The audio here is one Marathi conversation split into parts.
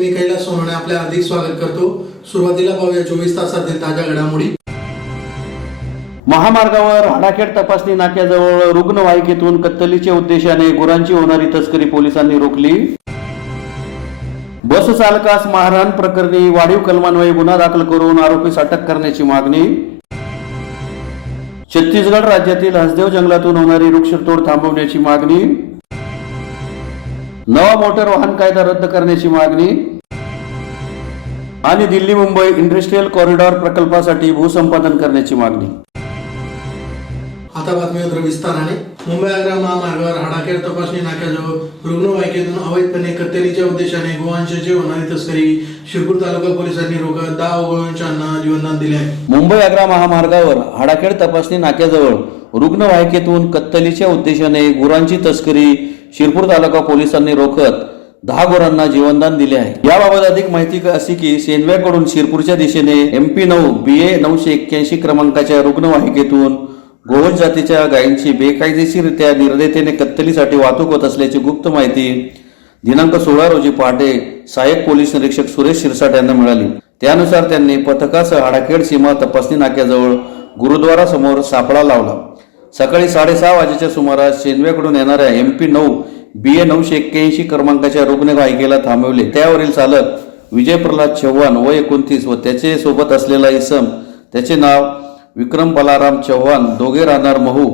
मी कैलास सोनवणे आपले हार्दिक स्वागत करतो। सुरुवातीला पाहूया 24 तासातील ताज्या घडामोडी। महामार्गावर हाडाखेड तपासणी नाक्याजवळ रुग्णवाहिकेतून कत्तलीच्या उद्देशाने गुरांची होणारी तस्करी पोलिसांनी रोखली। बस चालकास मारहाण प्रकरणी वाढीव कलमान्वये गुन्हा दाखल करून आरोपीस अटक करण्याची मागणी। छत्तीसगड राज्यातील हसदेव जंगलातून होणारी वृक्षतोड थांबवण्याची मागणी। नवा मोटर वाहन कायदा रद्द करण्याची मागणी आणि दिल्ली मुंबई इंडस्ट्रियल कॉरिडॉर प्रकल्पासाठी भूसंपादन करण्याची मागणी। आता बातमीवर विस्ताराने। मुंबई आग्रा महामार्गावर हाडाखेड तपासणी नाक्याजवळ रुग्णवाहिकेतून अवैधपणे कत्तलीच्या उद्देशाने गोवंशाची होणारी तस्करी शिरपूर तालुका पोलिसांनी रोखत 10 गोवंशांना जीवनदान दिले आहे। मुंबई आग्रा महामार्गावर हाडाखेड तपासणी नाक्याजवळ रुग्णवाहिकेतून कत्तलीच्या उद्देशाने गुरांची तस्करी शिरपूर तालुका पोलिसांनी रोखत 10 गुरांना जीवनदान दिले आहे। याबाबत अधिक माहिती अशी की सेनव्याकडून शिरपूरच्या दिशेने MP9 BA 981 क्रमांकाच्या रुग्णवाहिकेतून गोवंश जातीच्या गायींची बेकायदेशीररित्या निर्दयतेने कत्तलीसाठी वाहतूक होत असल्याची गुप्त माहिती दिनांक 16 रोजी पहाटे सहाय्यक पोलीस निरीक्षक सुरेश शिरसाट यांना मिळाली। त्यानुसार त्यांनी पथकासह हाडाखेड सीमा तपासणी नाक्याजवळ गुरुद्वारा समोर सापळा लावला। सकाळी 6:30 वाजेच्या सुमारास सेनव्याकडून येणाऱ्या MP9 BA 981 क्रमांकाच्या रुग्णवाहिकेला थांबवले। त्यावरील चालक विजय प्रल्हाद चव्हाण वय 29 व त्याचे सोबत असलेला इसम त्याचे नाव विक्रम बलाराम चव्हाण दोघे राहणार महू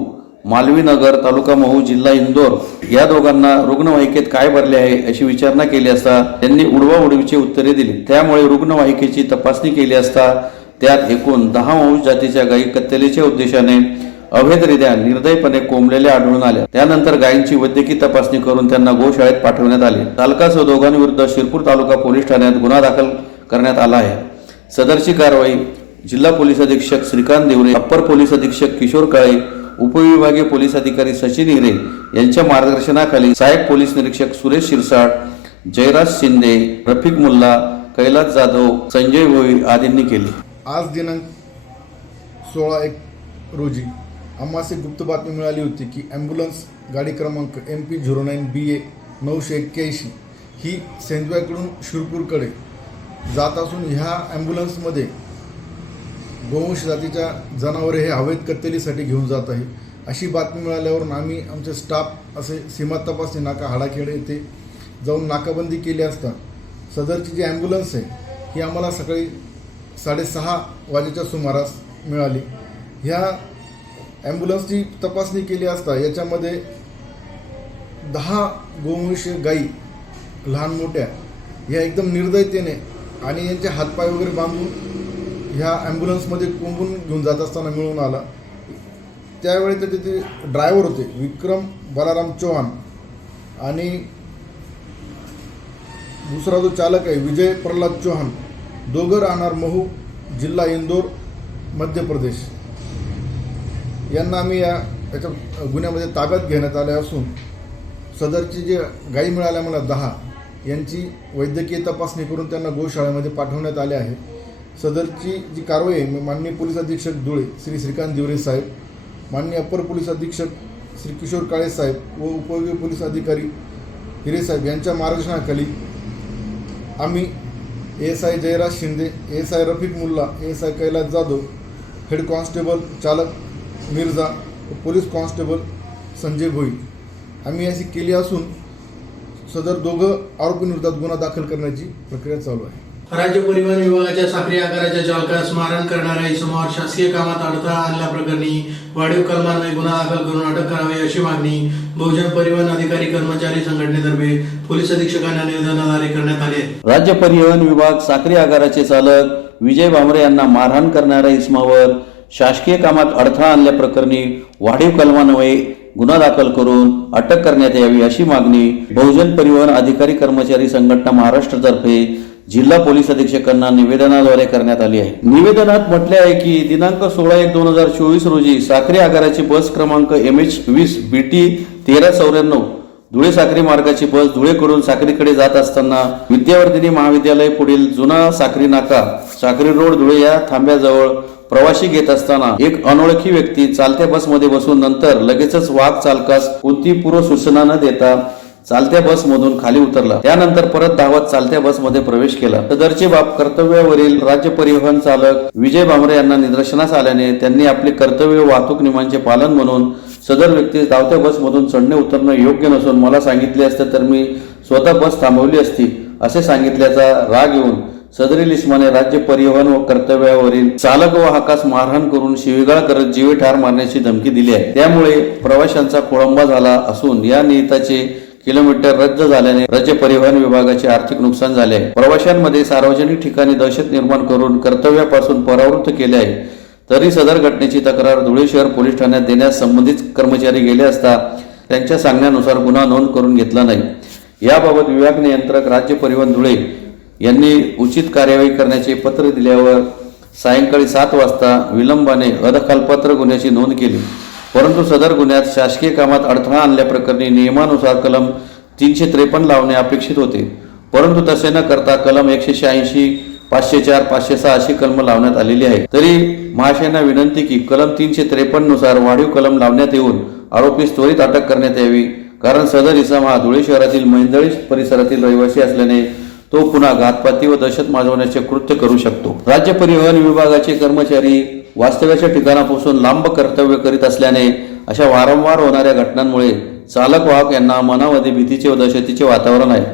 मालवी नगर तालुका महू जिल्हा इंदोर या दोघांना रुग्णवाहिकेत काय भरले आहे अशी विचारणा केली असता त्यांनी उडवाउडवीची उत्तरे दिली। त्यामुळे रुग्णवाहिकेची तपासणी केली असता त्यात एकूण 10 वंश जातीच्या गायी कत्तलीच्या उद्देशाने अवैधरित्या निर्दयपणे कोंबलेल्या आढळून आल्या। त्यानंतर गायींची वैद्यकीय तपासणी करून त्यांना गोशाळेत पाठवण्यात आले। चालकासह दोघांविरुद्ध शिरपूर तालुका पोलीस ठाण्यात गुन्हा दाखल करण्यात आला आहे। सदरची कारवाई जिल्हा पोलीस अधीक्षक श्रीकांत देवरे, अप्पर पोलीस अधीक्षक किशोर काळे, उपविभागीय पोलीस अधिकारी सचिन हिरे यांच्या मार्गदर्शनाखाली सहाय्यक पोलीस निरीक्षक सुरेश शिरसाट, जयराज शिंदे, रफिक मुल्ला, कैलास जाधव, संजय भोई आदींनी केली। आज दिनांक 16/1 रोजी आम्हास एक गुप्त बातमी मिळाली होती की ॲम्ब्युलन्स गाडी क्रमांक MP09 BA 981 ही सेंद्व्याकडून शिरपूरकडे जात असून ह्या ॲम्ब्युलन्समध्ये गोवंश जातीच्या जनावरे हे अवैध कत्तलीसाठी घेऊन जात आहे अशी बातमी मिळाल्यावरून आम्ही आमचे स्टाफ असे सीमा तपासणी नाका हाडाखेड येथे जाऊन नाकाबंदी केली असता सदरची जी ॲम्ब्युलन्स आहे ही आम्हाला सकाळी 6:30 वाजेच्या सुमारास मिळाली। ह्या ॲम्ब्युलन्सची तपासणी केली असता याच्यामध्ये 10 गोवंश गायी लहान मोठ्या ह्या एकदम निर्दयतेने आणि यांचे हातपाय वगैरे बांधून ह्या ॲम्ब्युलन्समध्ये कोंबून घेऊन जात असताना मिळून आला। त्यावेळी त्याचे ते ड्रायव्हर होते विक्रम बलाराम चव्हाण आणि दुसरा जो चालक आहे विजय प्रल्हाद चव्हाण दोघं राहणार महू जिल्हा इंदोर मध्य प्रदेश यांना आम्ही याच्या गुन्ह्यामध्ये ताब्यात घेण्यात आले असून सदरची जे गायी मिळाल्या मला 10 यांची वैद्यकीय तपासणी करून त्यांना गोशाळेमध्ये पाठवण्यात आले आहे। सदरची जी कारवाई आहे माननीय पोलीस अधीक्षक धुळे श्री श्रीकांत देवरे साहेब, माननीय अप्पर पोलीस अधीक्षक श्री किशोर काळे साहेब व उपविभागीय पोलीस अधिकारी हिरे साहेब यांच्या मार्गदर्शनाखाली आम्ही ASI Jayraj Shinde, ASI Rafiq Mulla, ASI Kailas Jadhav, head constable चालक मिर्झा व पोलीस कॉन्स्टेबल संजय भोई आम्ही अशी केली असून सदर दोघं आरोपींविरोधात गुन्हा दाखल करण्याची प्रक्रिया चालू आहे। राज्य परिवहन विभागाच्या साखरी आकाराच्या चालकास मारहाण करणाऱ्या इसमावर शासकीय कामात अडथळा आणल्याप्रकरणी वाढीव कलमान्वये गुन्हा दाखल करून अटक करावी अशी मागणी बहुजन परिवहन अधिकारी कर्मचारी संघटनेतर्फे पोलीस अधीक्षकांना निवेदनाद्वारे करण्यात आले आहे। राज्य परिवहन विभाग साखरी आगाराचे चालक विजय भामरे यांना मारहाण करणाऱ्या इसमावर शासकीय कामात अडथळा आणल्याप्रकरणी वाढीव कलमान्वये गुन्हा दाखल करून अटक करण्यात यावी अशी मागणी बहुजन परिवहन अधिकारी कर्मचारी संघटना महाराष्ट्रतर्फे जिल्हा पोलीस अधीक्षकांना निवेदनाद्वारे करण्यात आली आहे। निवेदनात म्हटले आहे की दिनांक 16/1/2024 रोजी साखरी आगाराची बस क्रमांक MH20 BT 1394 धुळे साखरी मार्गाची बस धुळेकडून साखरीकडे जात असताना विद्यावर्धिनी महाविद्यालय पुढील जुना साखरी नाका साखरी रोड धुळे या थांब्याजवळ प्रवासी घेत असताना एक अनोळखी व्यक्ती चालत्या बसमध्ये बसून नंतर लगेचच वाहक चालकास कोणती पूर्व सूचना न देता चालत्या बसमधून खाली उतरला। त्यानंतर परत धावत चालत्या बसमध्ये प्रवेश केला। सदरची बाब कर्तव्यावरील राज्य परिवहन चालक विजय भामरे यांना निदर्शनास आल्याने त्यांनी आपले कर्तव्य वाहतूक नियमांचे पालन म्हणून सदर व्यक्तीस धावत्या बसमधून चढणे उतरणे योग्य नसून मला सांगितले असते तर मी स्वतः बस थांबवली असती असे सांगितल्याचा राग येऊन सदरील इस्माने राज्य परिवहन व कर्तव्यावरील चालक व वाहकास मारहाण करून शिवीगाळ करत जीवे ठार मारण्याची धमकी दिली आहे। त्यामुळे प्रवाशांचा खोळंबा झाला असून या नियताचे किलोमीटर रद्द झाल्याने राज्य परिवहन विभागाचे आर्थिक नुकसान झाले आहे। प्रवाशांमध्ये सार्वजनिक ठिकाणी दहशत निर्माण करून कर्तव्यापासून परावृत्त केले आहे। तरी सदर घटनेची तक्रार धुळे शहर पोलीस ठाण्यात देण्यास संबंधित कर्मचारी गेले असता त्यांच्या सांगण्यानुसार गुन्हा नोंद करून घेतला नाही। याबाबत विभाग नियंत्रक राज्य परिवहन धुळे यांनी उचित कार्यवाही करण्याचे पत्र दिल्यावर सायंकाळी 7 वाजता विलंबाने अदखलपात्र गुन्ह्याची नोंद केली। परंतु सदर गुन्ह्यात शासकीय कामात अडथळा आणल्याप्रकरणी नियमानुसार कलम 353 लावणे अपेक्षित होते, परंतु तसे न करता कलम 186, 504, 506 अशी कलम लावण्यात आलेली आहे। तरी महाशयांना विनंती की कलम 353 नुसार वाढीव कलम लावण्यात येऊन आरोपीस त्वरित अटक करण्यात यावी, कारण सदर इसम हा धुळे शहरातील मैंदळी परिसरातील रहिवासी असल्याने तो पुन्हा घातपाती व दहशत माजवण्याचे कृत्य करू शकतो। राज्य परिवहन विभागाचे कर्मचारी वास्तव्याच्या ठिकाणापासून लांब कर्तव्य करीत असल्याने अशा वारंवार होणाऱ्या घटनांमुळे चालक वाहक यांना मनामध्ये भीतीचे व दहशतीचे वातावरण आहे।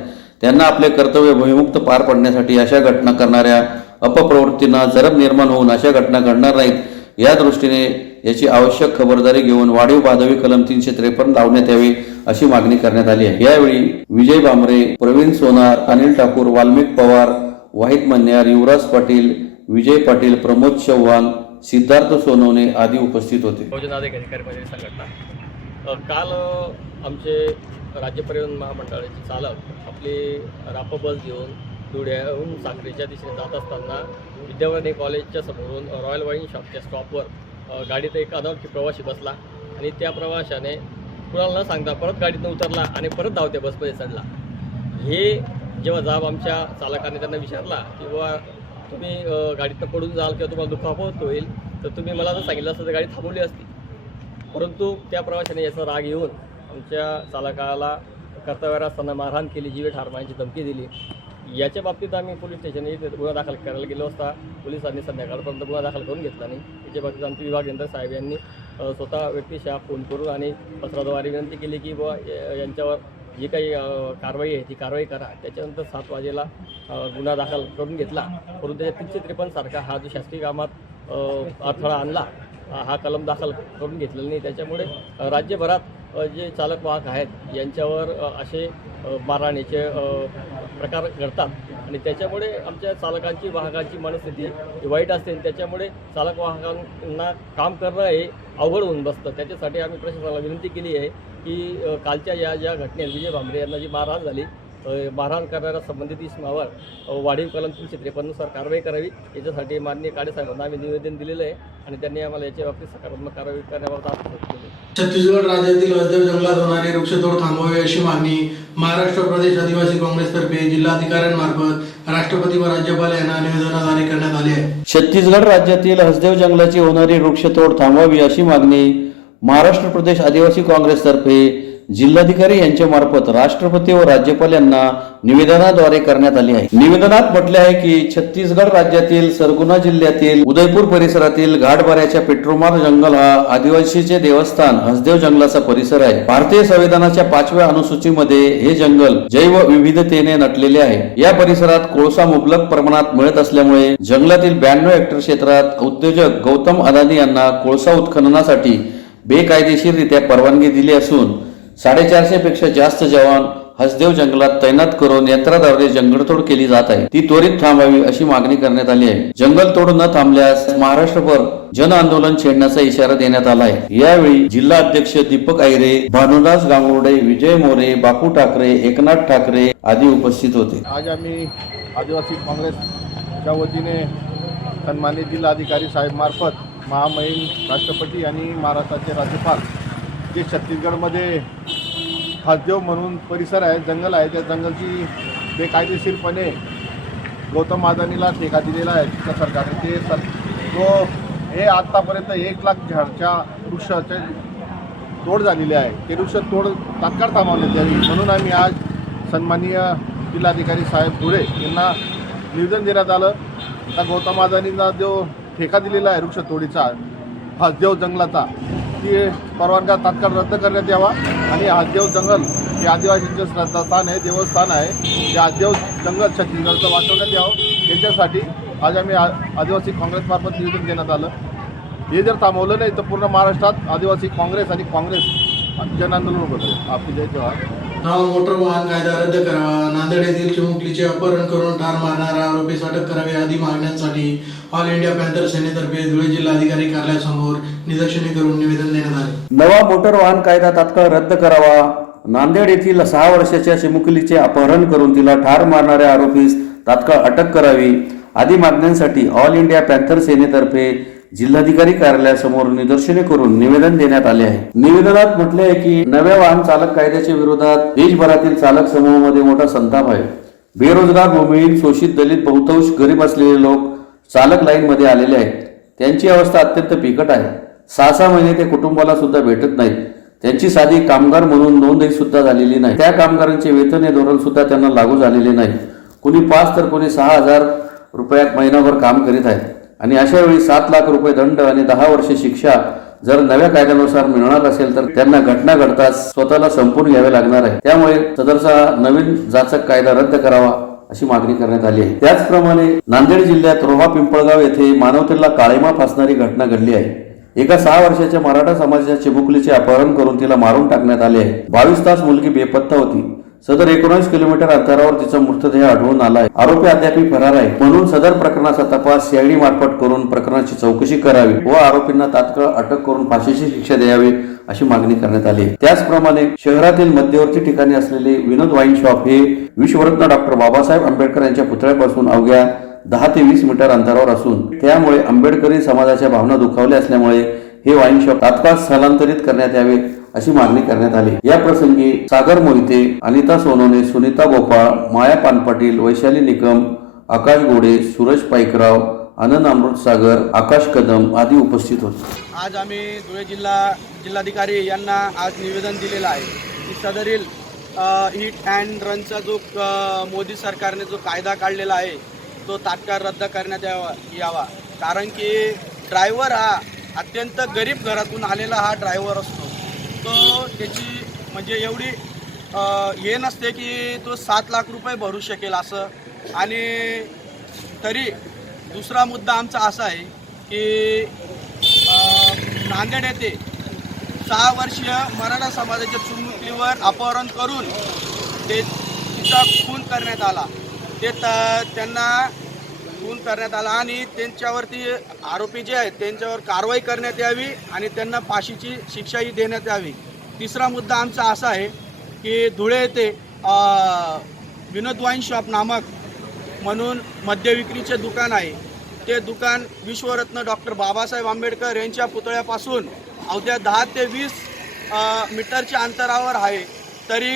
त्यांना आपले कर्तव्य भयमुक्त पार पडण्यासाठी अशा घटना करणाऱ्या अपप्रवृत्तींना जरब निर्माण होऊन अशा घटना घडणार नाहीत या दृष्टीने याची आवश्यक खबरदारी घेऊन वाढीव भादवी कलम 353 लावण्यात यावी अशी मागणी करण्यात आली आहे। यावेळी विजय भामरे, प्रवीण सोनार, अनिल ठाकूर, वाल्मिक पवार, वाहिद मन्यार, युवराज पाटील, विजय पाटील, प्रमोद चव्हाण, सिद्धार्थ सोनवणे आदी उपस्थित होते। योजनाधिकारी कर्मचारी संघटना काल आमचे राज्य परिवहन महामंडळाचे चालक आपली राप बस घेऊन धुळ्याहून साक्रीच्या दिशेने जात असताना विद्यावाणी कॉलेजच्या समोरून रॉयल वाईन शॉपच्या स्टॉपवर गाडीत एक अनोळखी प्रवासी बसला आणि त्या प्रवाशाने कुणाला न सांगता परत गाडीतून उतरला आणि परत धावत्या बसमध्ये चढला। हे जेव्हा जाब आमच्या चालकाने त्यांना विचारला की बाबा तुम्ही गाडीतनं पडून जाल किंवा तुम्हाला दुखापत होईल तर तुम्ही मला जर सांगितलं असतं तर गाडी थांबवली असती, परंतु त्या प्रवाशाने याचा राग येऊन आमच्या चालकाला कर्तव्यावर असताना मारहाण केली, जीवे ठार मारण्याची धमकी दिली। याच्या बाबतीत आम्ही पोलीस स्टेशनला गुन्हा दाखल करायला गेलो असता पोलिसांनी संध्याकाळपर्यंत गुन्हा दाखल करून घेतला नाही। याच्या बाबतीत आमचे विभाग यंत्र साहेब यांनी स्वतः व्यक्तिशः फोन करून आणि पत्राद्वारे विनंती केली की बुवा यांच्यावर जी काही कारवाई आहे ती कारवाई करा। त्याच्यानंतर 7 वाजेला गुन्हा दाखल करून घेतला, परंतु त्याच्या 353 सारखा हा जो शासकीय कामात अडथळा आणला हा कलम दाखल करून घेतलेला नाही। त्याच्यामुळे राज्यभरात जे चालक वाहक आहेत यांच्यावर असे मारहाणीचे प्रकार घडतात आणि त्याच्यामुळे आमच्या चालकांची वाहकांची मनस्थिती वाईट असते। त्याच्यामुळे चालक वाहकांना काम करणं हे अवघड होऊन बसतं। त्याच्यासाठी आम्ही प्रशासनाला विनंती केली आहे की कालच्या ज्या घटनेत विजय भामरे यांना जी मारहाण झाली, मारहाण करणाऱ्या संबंधित इसमावर वाढीव कलम 353 नुसार कारवाई करावी। याच्यासाठी माननीय काळेसाहेबांना आम्ही निवेदन दिलेलं आहे आणि त्यांनी आम्हाला याच्या बाबतीत सकारात्मक कारवाई करण्याबाबत आश्वासन दिले। छत्तीसगड राज्यातील हसदेव जंगलात होणारे वृक्षतोड थांबवावे अशी मागणी महाराष्ट्र प्रदेश आदिवासी काँग्रेसतर्फे जिल्हाधिकाऱ्यांमार्फत राष्ट्रपती व राज्यपाल यांना निवेदनाद्वारे करण्यात आले आहे। छत्तीसगड राज्यातील हसदेव जंगलाची होणारी वृक्षतोड थांबवावी अशी मागणी महाराष्ट्र प्रदेश आदिवासी काँग्रेसतर्फे जिल्हाधिकारी यांच्या मार्फत राष्ट्रपती व राज्यपाल यांना निवेदनाद्वारे करण्यात आली आहे। निवेदनात म्हटले आहे की छत्तीसगड राज्यातील सरगुना जिल्ह्यातील उदयपूर परिसरातील घाटबाऱ्याच्या पेट्रोमार जंगल हा आदिवासीचे देवस्थान हसदेव जंगलाचा परिसर आहे। भारतीय संविधानाच्या 5व्या अनुसूचीमध्ये हे जंगल जैव विविधतेने नटलेले आहे। या परिसरात कोळसा मुबलक प्रमाणात मिळत असल्यामुळे जंगलातील 92 हेक्टर क्षेत्रात उद्योजक गौतम अदानी यांना कोळसा उत्खननासाठी बेकायदेशीररित्या परवानगी दिली असून 450 पेक्षा जास्त जवान हसदेव जंगलात तैनात करून यंत्राद्वारे जंगलतोड केली जात आहे, ती त्वरित थांबावी अशी मागणी करण्यात आली आहे। जंगलतोड न थांबल्यास महाराष्ट्रभर जन आंदोलन छेडण्याचा इशारा देण्यात आला आहे। यावेळी जिल्हा अध्यक्ष दीपक आयरे, भानुदास गांगुर्डे, विजय मोरे, बापू ठाकरे, एकनाथ ठाकरे आदी उपस्थित होते। आज आम्ही आदिवासी काँग्रेसच्या वतीने सन्मानित जिल्हाधिकारी साहेब मार्फत महामहिम राष्ट्रपती आणि महाराष्ट्राचे राज्यपाल जे छत्तीसगडमध्ये हसदेव म्हणून परिसर आहे, जंगल आहे, त्या जंगलची बेकायदेशीरपणे गौतम अदानीला ठेका दिलेला आहे त्या सरकारने। ते हे आत्तापर्यंत 1 लाख झाडच्या वृक्षाचे तोड झालेली आहे ते वृक्ष तोड तात्काळ थांबवण्यात यावी म्हणून आम्ही आज सन्माननीय जिल्हाधिकारी साहेब धुळे यांना निवेदन देण्यात आलं. आता गौतम अदानींना जो ठेका दिलेला आहे वृक्ष तोडीचा हसदेव जंगलाचा ती परवानगी तात्काळ रद्द करण्यात यावा आणि हसदेव जंगल हे आदिवासींचे श्रद्धास्थान आहे, देवस्थान आहे. ते हसदेव जंगल छत्तीसगडचं वाचवण्यात यावं याच्यासाठी आज आम्ही आदिवासी काँग्रेसमार्फत निवेदन देण्यात आलं. हे जर थांबवलं नाही तर पूर्ण महाराष्ट्रात आदिवासी काँग्रेस आणि काँग्रेस जनआंदोलन होतं. आपली जय जवाहर. नाव मोटर वाहन कायदा रद्द करावा, नांदेड येथील चिमुकलीचे अपहरण करून ठार मारणारा आरोपीस अटक करावी आदी मागण्यांसाठी ऑल इंडिया पॅन्थर सेनेतर्फे धुळे जिल्हाधिकारी कार्यालयासमोर निदर्शने करून निवेदन देण्यात आले. नवा मोटर वाहन कायदा तात्काळ रद्द करावा, नांदेड येथील 6 वर्षाच्या चिमुकलीचे अपहरण करून तिला ठार मारणाऱ्या आरोपीस तात्काळ अटक करावी आदी मागण्यांसाठी ऑल इंडिया पॅन्थर सेनेतर्फे जिल्हाधिकारी कार्यालयासमोर निदर्शने करून निवेदन देण्यात आले आहे. निवेदनात म्हटले आहे की नव्या वाहन चालक कायद्याच्या विरोधात देशभरातील चालक समूहामध्ये मोठा संताप आहे. बेरोजगार, भूमिहीन, शोषित, दलित, बहुतांश गरीब असलेले लोक चालक लाईनमध्ये आलेले आहेत. त्यांची अवस्था अत्यंत बिकट आहे. 6-6 महिने ते कुटुंबाला सुद्धा भेटत नाहीत. त्यांची साधी कामगार म्हणून नोंदही सुद्धा झालेली नाही. त्या कामगारांचे वेतन हे धोरण सुद्धा त्यांना लागू झालेले नाही. कुणी 5 तर कुणी 6,000 रुपयात महिनाभर काम करीत आहेत आणि अशा वेळी 7 लाख रुपये दंड आणि 10 वर्षे शिक्षा जर नव्या कायद्यानुसार मिळणार असेल तर त्यांना घटना घडताच स्वतःला संपून घ्यावे लागणार आहे. त्यामुळे सदरचा नवीन जाचक कायदा रद्द करावा अशी मागणी करण्यात आली आहे. त्याचप्रमाणे नांदेड जिल्ह्यात रोहा पिंपळगाव येथे मानवतेला काळीमा फासणारी घटना घडली आहे. एका 6 वर्षाच्या मराठा समाजाच्या चिमुकलीचे अपहरण करून तिला मारून टाकण्यात आले आहे. 22 तास मुलगी बेपत्ता होती. सदर 19 किलोमीटर अंतरावर तिचा मृतदेह आढळून आला आहे. आरोपी अद्याप फरार आहे. म्हणून सदर प्रकरणाचा तपास सीआयडी मार्फत करून प्रकरणाची चौकशी करावी व आरोपींना तात्काळ अटक करून फाशीची शिक्षा द्यावी अशी मागणी करण्यात आली. त्याचप्रमाणे शहरातील मध्यवर्ती ठिकाणी असलेले विनोद वाईन शॉप हे विश्वरत्न डॉक्टर बाबासाहेब आंबेडकर यांच्या पुतळ्यापासून अवघ्या 10 ते 20 मीटर अंतरावर असून त्यामुळे आंबेडकरी समाजाच्या भावना दुखावल्या असल्यामुळे हे वाईन शॉप तात्काळ स्थलांतरित करण्यात यावे अशी मागणी करण्यात आली. या प्रसंगी सागर मोहिते, अनिता सोनोने, सुनीता गोपाळ, माया पानपाटील, वैशाली निकम, आकाश गोडे, सूरज पाईकराव, आनंद अमृतसागर, आकाश कदम आदी उपस्थित होते. आज आम्ही धुळे जिल्हाधिकारी यांना आज निवेदन दिलेलं आहे की सदरील हिट अँड रनचा जो मोदी सरकारने जो कायदा काढलेला आहे तो तात्काळ रद्द करण्यात यावा. कारण की ड्रायव्हर हा अत्यंत गरीब घरातून आलेला हा ड्रायव्हर असतो. तो त्याची म्हणजे एवढी हे नसते की तो 7 लाख रुपये भरू शकेल असं. आणि तरी दुसरा मुद्दा आमचा असा आहे की नांदेड येथे 6 वर्षीय मराठा समाजाच्या चिमुकलीवर अपहरण करून तिचा खून करण्यात आला. त्यांना खून करण्यात आला आणि त्यांच्यावरती आरोपी जे आहेत त्यांच्यावर कारवाई करण्यात यावी आणि त्यांना फाशीची शिक्षाही देण्यात यावी. तिसरा मुद्दा आमचा असा आहे की धुळे येथे विनोद वाईन शॉप नामक म्हणून मद्यविक्रीचे दुकान आहे. ते दुकान विश्वरत्न डॉक्टर बाबासाहेब आंबेडकर यांच्या पुतळ्यापासून अवघ्या 10 ते 20 मीटरच्या अंतरावर आहे. तरी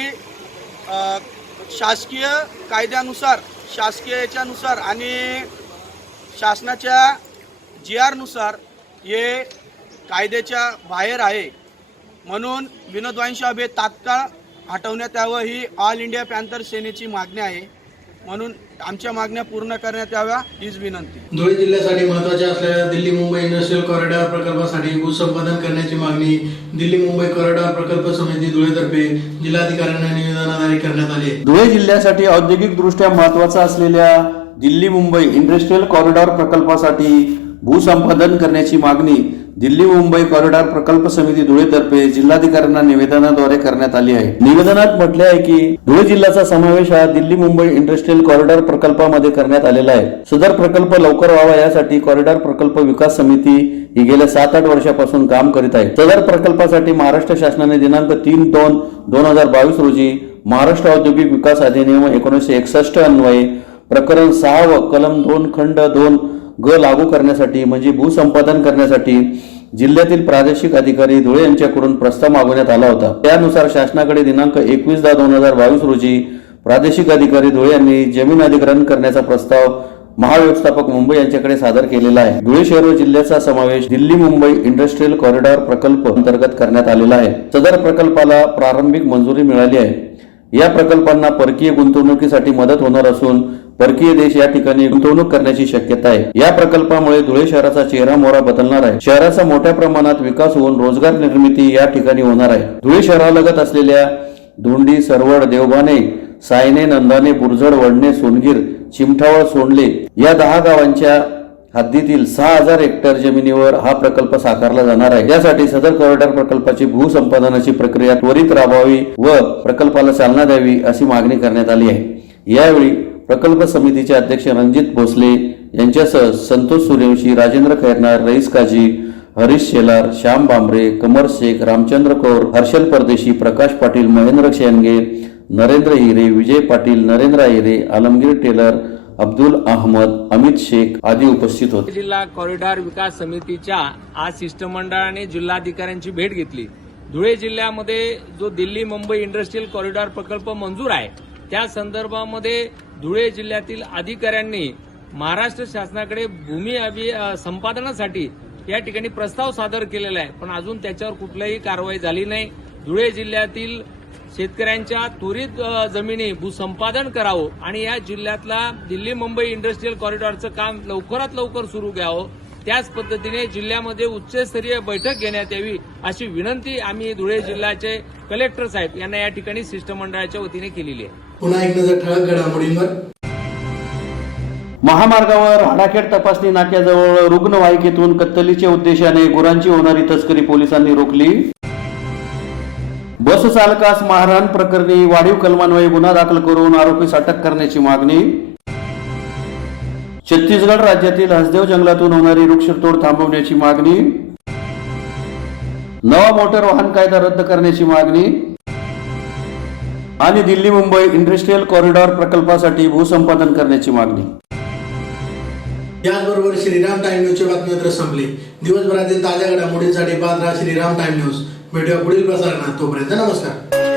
शासकीय कायद्यानुसार, शासकीय याच्यानुसार आणि शासनाच्या GR नुसार हे कायद्याच्या बाहेर आहे. म्हणून विनोद वाईन शॉप हे तात्काळ हटवण्यात यावं ही ऑल इंडिया पॅन्थर सेनेची मागणी आहे. म्हणून आमच्या मागण्या पूर्ण करण्यात याव्या हीच विनंती. धुळे जिल्ह्यासाठी महत्त्वाच्या असलेल्या दिल्ली मुंबई इंडस्ट्रियल कॉरिडॉर प्रकल्पासाठी भूसंपादन करण्याची मागणी दिल्ली मुंबई कॉरिडॉर प्रकल्प समिती धुळेतर्फे जिल्हाधिकाऱ्यांना निवेदनाद्वारे करण्यात आली आहे. धुळे जिल्ह्यासाठी औद्योगिक दृष्ट्या महत्त्वाचा असलेल्या दिल्ली मुंबई इंडस्ट्रियल कॉरिडॉर प्रकल्पासाठी भूसंपादन करण्याची मागणी दिल्ली मुंबई कॉरिडॉर प्रकल्प समिती धुळेतर्फे जिल्हाधिकाऱ्यांना निवेदनाद्वारे करण्यात आली आहे. निवेदनात म्हटले आहे की धुळे जिल्ह्याचा समावेश हा दिल्ली मुंबई इंडस्ट्रियल कॉरिडॉर प्रकल्पामध्ये करण्यात आलेला आहे. सदर प्रकल्प लवकर व्हावा यासाठी कॉरिडॉर प्रकल्प विकास समिती ही गेल्या 7-8 वर्षापासून काम करीत आहे. सदर प्रकल्पासाठी महाराष्ट्र शासनाने दिनांक 3/2/2022 रोजी महाराष्ट्र औद्योगिक विकास अधिनियम 1961 अन्वये प्रकरण 6 व कलम 2 खंड 2 ग लागू करण्यासाठी म्हणजे भूसंपादन करण्यासाठी जिल्ह्यातील प्रादेशिक अधिकारी धुळे यांच्याकडून प्रस्ताव मागवण्यात आला होता. त्यानुसार शासनाकडे दिनांक 21/10/2022 रोजी प्रादेशिक अधिकारी धुळे यांनी जमीन अधिग्रहण करण्याचा प्रस्ताव महाव्यवस्थापक मुंबई यांच्याकडे सादर केलेला आहे. धुळे शहर व जिल्ह्याचा समावेश दिल्ली मुंबई इंडस्ट्रियल कॉरिडॉर प्रकल्प अंतर्गत करण्यात आलेला आहे. सदर प्रकल्पाला प्रारंभिक मंजुरी मिळाली आहे. या प्रकल्पांना परकीय गुंतवणुकीसाठी मदत होणार असून परकीय देश या ठिकाणी गुंतवणूक करण्याची शक्यता आहे. या प्रकल्पामुळे धुळे शहराचा चेहरा मोहरा बदलणार आहे. शहराचा मोठ्या प्रमाणात विकास होऊन रोजगार निर्मिती या ठिकाणी होणार आहे. धुळे शहरालगत असलेल्या धोंडी, सरवड, देवबाने, सायने, नंदाने, बुरझड, वडणे, सोनगीर, चिमठावळ, सोंडले या 10 गावांच्या हद्दीतील 6000 हेक्टर जमिनीवर हा प्रकल्प साकारला जाणार आहे. यासाठी सदर कॉरिडॉर प्रकल्पाची भूसंपादनाची प्रक्रिया त्वरित राबवावी व प्रकल्पाला चालना द्यावी अशी मागणी करण्यात आली आहे. यावेळी प्रकल्प समितीचे अध्यक्ष रणजित भोसले यांच्यासह संतोष सूर्यवंशी, राजेंद्र खैरनार, रईस काजी, हरीश शेलार, श्याम बांबरे, कमर शेख, रामचंद्र कौर, हर्षल परदेशी, प्रकाश पाटील, महेंद्र शेंगे, नरेंद्र हिरे, विजय पाटील, नरेंद्र हिरे, आलमगीर टेलर, अब्दुल अहमद, अमित शेख आदी उपस्थित होते. जिल्हा कॉरिडॉर विकास समितीच्या आज शिष्टमंडळाने जिल्हाधिकाऱ्यांची भेट घेतली. धुळे जिल्ह्यामध्ये जो दिल्ली मुंबई इंडस्ट्रियल कॉरिडॉर प्रकल्प मंजूर आहे त्या संदर्भामध्ये धुळे जिल्ह्यातील अधिकाऱ्यांनी महाराष्ट्र शासनाकडे भूमी संपादनासाठी या ठिकाणी प्रस्ताव सादर केलेला आहे, पण अजून त्याच्यावर कुठलीही कारवाई झाली नाही. धुळे जिल्ह्यातील शेतकऱ्यांच्या त्वरित जमिनी भूसंपादन करावं आणि या जिल्ह्यातला दिल्ली मुंबई इंडस्ट्रियल कॉरिडॉरचं काम लवकरात लवकर सुरू घ्यावं. त्याच पद्धतीने जिल्ह्यामध्ये उच्चस्तरीय बैठक घेण्यात यावी अशी विनंती आम्ही धुळे जिल्ह्याचे कलेक्टर साहेब यांना या ठिकाणी शिष्टमंडळाच्या वतीने केलेली आहे. पुन्हा एक नजर ठळक घडामोडींवर. महामार्गावर हाडाखेड तपासणी नाक्याजवळ रुग्णवाहिकेतून कत्तलीच्या उद्देशाने गुरांची होणारी तस्करी पोलिसांनी रोखली. बस चालकास मारहाण प्रकरणी वाढीव कलमान्वये गुन्हा दाखल करून आरोपीस अटक करण्याची मागणी. छत्तीसगड राज्यातील हसदेव जंगलातून होणारी वृक्षतोड थांबवण्याची मागणी. नवा मोटार वाहन कायदा रद्द करण्याची मागणी आणि दिल्ली मुंबई इंडस्ट्रियल कॉरिडॉर प्रकल्पासाठी भूसंपादन करण्याची मागणी. याचबरोबर श्रीराम टाइम न्यूजचे बातमीपत्र संपले. दिवसभरातील ताज्या घडामोडींसाठी पाहत राहा श्रीराम टाइम न्यूज. भेटूया पुढील प्रसारणात. तोपर्यंत नमस्कार.